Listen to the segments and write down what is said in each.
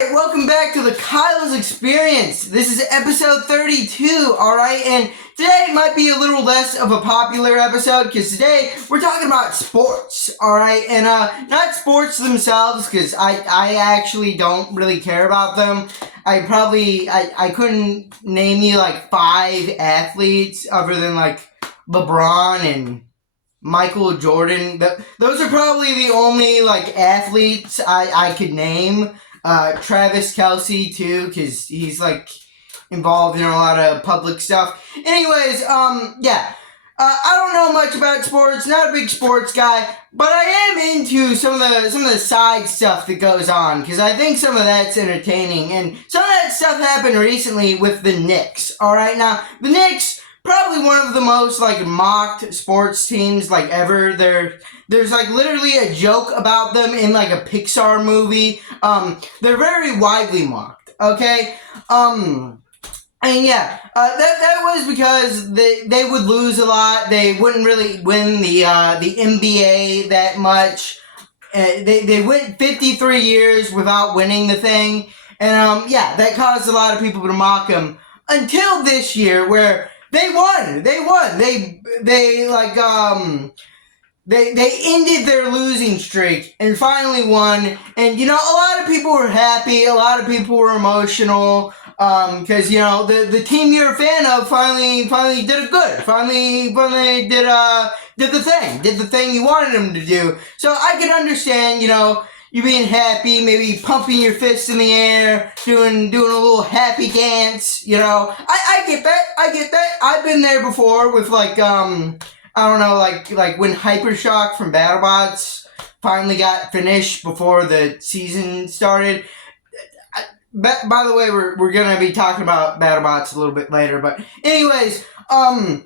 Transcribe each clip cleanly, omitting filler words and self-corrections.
Welcome back to the Kyle's Experience. This is episode 32, alright? And today might be a little less of a popular episode because today we're talking about sports, alright? And not sports themselves because I actually don't really care about them. I couldn't name you like 5 athletes other than like LeBron and Michael Jordan. Those are probably the only like athletes I could name. Travis Kelce too, because he's like involved in a lot of public stuff. Anyways, I don't know much about sports, not a big sports guy, but I am into some of the side stuff that goes on, because I think some of that's entertaining, and some of that stuff happened recently with the Knicks. Alright, now, the Knicks, probably one of the most like mocked sports teams like ever. There's like literally a joke about them in like a Pixar movie. They're very widely mocked. Okay. That was because they would lose a lot. They wouldn't really win the NBA that much. They went 53 years without winning the thing, and that caused a lot of people to mock them until this year where they won. They ended their losing streak and finally won. And, a lot of people were happy. A lot of people were emotional. Because, the team you're a fan of finally did it good. Finally did the thing you wanted them to do. So I can understand, you being happy, maybe pumping your fists in the air, doing a little happy dance, I get that. I've been there before with like, like when Hypershock from BattleBots finally got finished before the season started. By the way, we're gonna be talking about BattleBots a little bit later, but anyways, the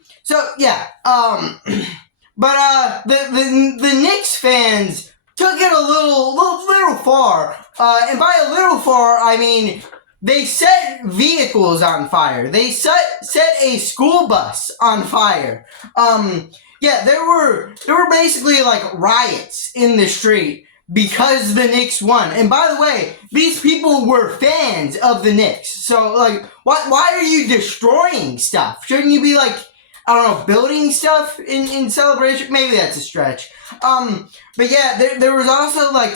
Knicks fans took it a little far, and by a little far, I mean they set vehicles on fire. They set a school bus on fire. There were basically like riots in the street because the Knicks won. And by the way, these people were fans of the Knicks. So like, why are you destroying stuff? Shouldn't you be like, I don't know, building stuff in celebration? Maybe that's a stretch. There was also like,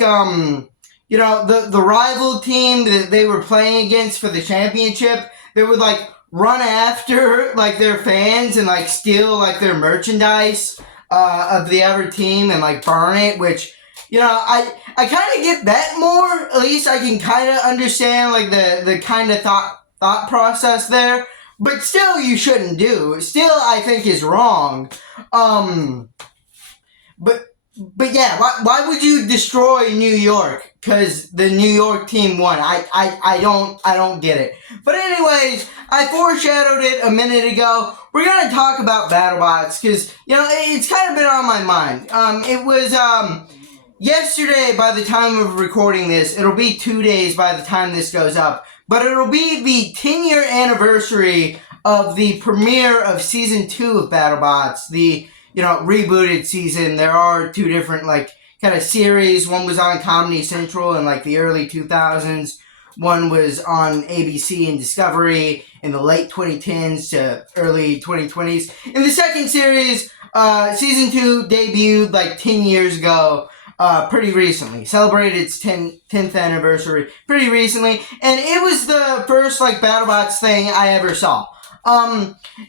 the rival team that they were playing against for the championship, they would like run after like their fans and like steal like their merchandise of the other team and like burn it, which, I kind of get that more. At least I can kind of understand like the kind of thought process there. But still, you shouldn't do. Still, I think is wrong. Why would you destroy New York? Because the New York team won. I don't get it. But anyways, I foreshadowed it a minute ago. We're gonna talk about BattleBots because it's kind of been on my mind. It was yesterday by the time of recording this. It'll be 2 days by the time this goes up. But it'll be the 10-year anniversary of the premiere of Season 2 of BattleBots, the, rebooted season. There are 2 different, like, kind of series. One was on Comedy Central in, like, the early 2000s. One was on ABC and Discovery in the late 2010s to early 2020s. In the second series, Season 2 debuted, like, 10 years ago. Pretty recently. Celebrated its 10th anniversary pretty recently. And it was the first, like, BattleBots thing I ever saw.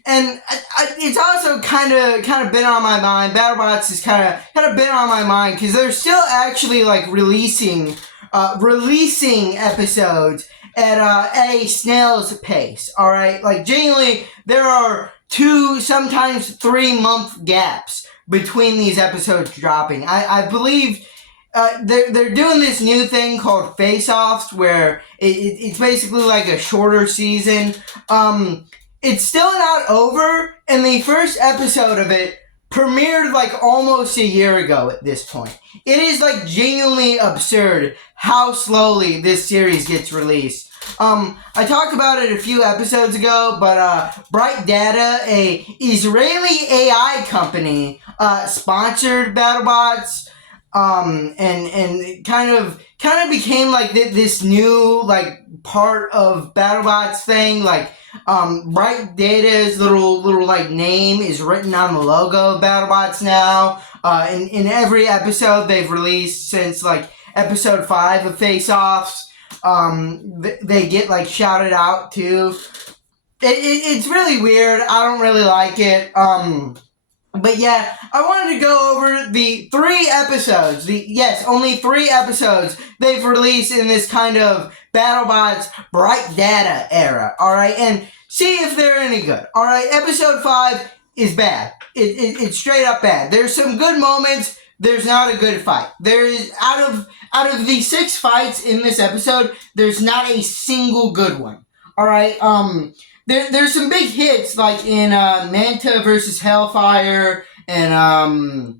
It's also kind of been on my mind. BattleBots is kind of been on my mind because they're still actually, like, releasing episodes at a snail's pace. Alright? Like, genuinely, there are 2, sometimes 3-month gaps between these episodes dropping. I believe they're doing this new thing called face-offs where it's basically like a shorter season. It's still not over, and the first episode of it premiered like almost a year ago at this point. It is like genuinely absurd how slowly this series gets released. I talked about it a few episodes ago, but Bright Data, a Israeli AI company, sponsored BattleBots. and it kind of became like this new like part of BattleBots thing. Like Bright Data's little like name is written on the logo of BattleBots now. In every episode they've released since like episode 5 of Face Offs, they get like shouted out too. It's really weird. I don't really like it. But yeah, I wanted to go over the 3 episodes. Only 3 episodes they've released in this kind of BattleBots Bright Data era. Alright, and see if they're any good. Alright, episode 5 is bad. It's straight up bad. There's some good moments. There's not a good fight. There is, out of the 6 fights in this episode, there's not a single good one. Alright, there's some big hits like in Manta versus Hellfire and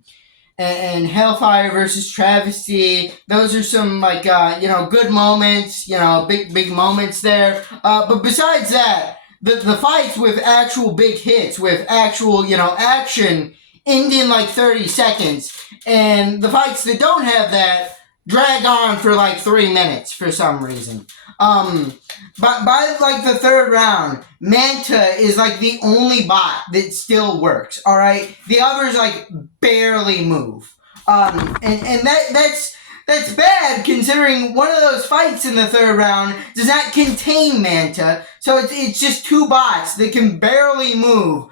Hellfire versus Travesty. Those are some like good moments, big moments there. But besides that, the fights with actual big hits, with actual action, end in like 30 seconds, and the fights that don't have that drag on for like 3 minutes for some reason. But by like the 3rd round, Manta is like the only bot that still works. All right, the others like barely move. And that's bad considering one of those fights in the 3rd round does not contain Manta, so it's just 2 bots that can barely move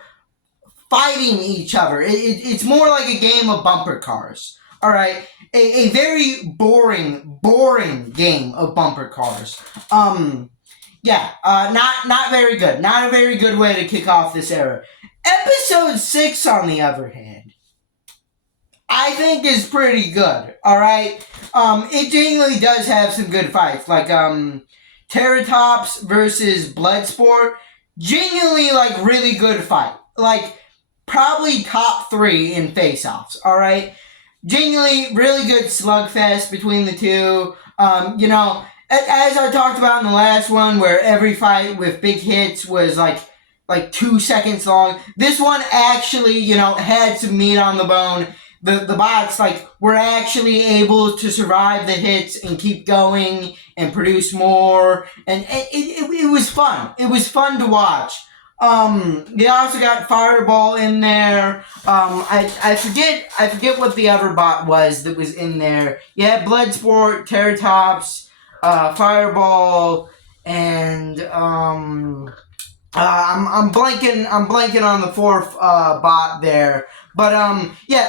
fighting each other. It's more like a game of bumper cars. All right, a very boring game of bumper cars. Not very good. Not a very good way to kick off this era. Episode 6, on the other hand, I think is pretty good. All right, it genuinely does have some good fights, like Terratops versus Bloodsport. Genuinely, like really good fight. Like probably top 3 in face-offs. All right. Genuinely, really good slugfest between the two. As I talked about in the last one, where every fight with big hits was like 2 seconds long, this one actually, had some meat on the bone. The bots were actually able to survive the hits and keep going and produce more, and it was fun. It was fun to watch. They also got Fireball in there. I forget what the other bot was that was in there. Yeah, Bloodsport, Terratops, Fireball, and I'm blanking on the 4th bot there. But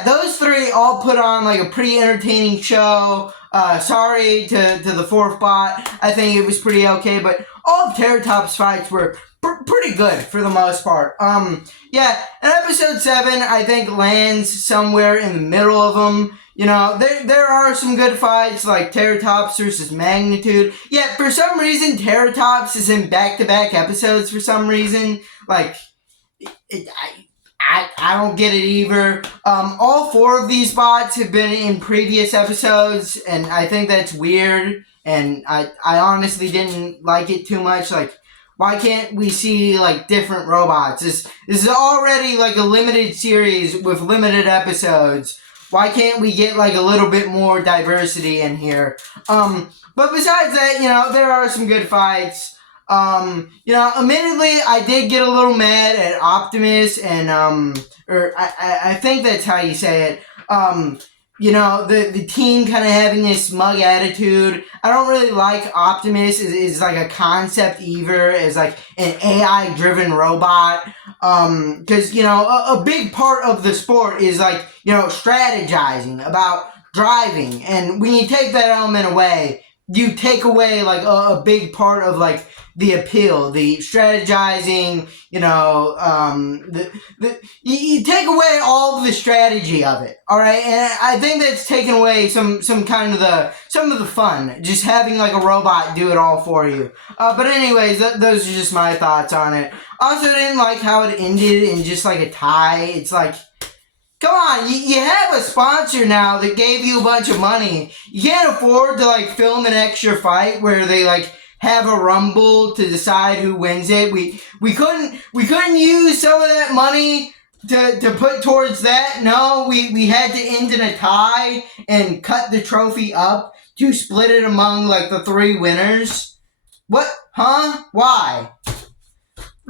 those 3 all put on like a pretty entertaining show. Sorry to the 4th bot. I think it was pretty okay, but all of Terratops' fights were pretty good for the most part. And episode 7 I think lands somewhere in the middle of them. There are some good fights like Terratops versus Magnitude. Yeah, for some reason Terratops is in back-to-back episodes for some reason. Like, I don't get it either. All 4 of these bots have been in previous episodes, and I think that's weird, and I honestly didn't like it too much. Like, why can't we see like different robots? This is already like a limited series with limited episodes. Why can't we get like a little bit more diversity in here? But besides that, there are some good fights. Admittedly, I did get a little mad at Optimus and I think that's how you say it. The team kind of having this smug attitude. I don't really like Optimus is like a concept either, as like an AI-driven robot. Because, a big part of the sport is like, strategizing about driving. And when you take that element away, you take away like a big part of like the appeal, the strategizing, you take away all of the strategy of it, all right? And I think that's taken away some of the fun, just having like a robot do it all for you. But anyways, those are just my thoughts on it. Also, didn't like how it ended in just like a tie. It's like, come on, you have a sponsor now that gave you a bunch of money. You can't afford to like film an extra fight where they like have a rumble to decide who wins it. We couldn't use some of that money to put towards that. No, we had to end in a tie and cut the trophy up to split it among like the 3 winners. What? Huh? Why?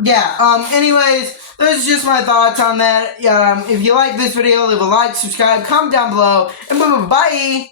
Yeah, anyways, those are just my thoughts on that. If you like this video, leave a like, subscribe, comment down below, and bye.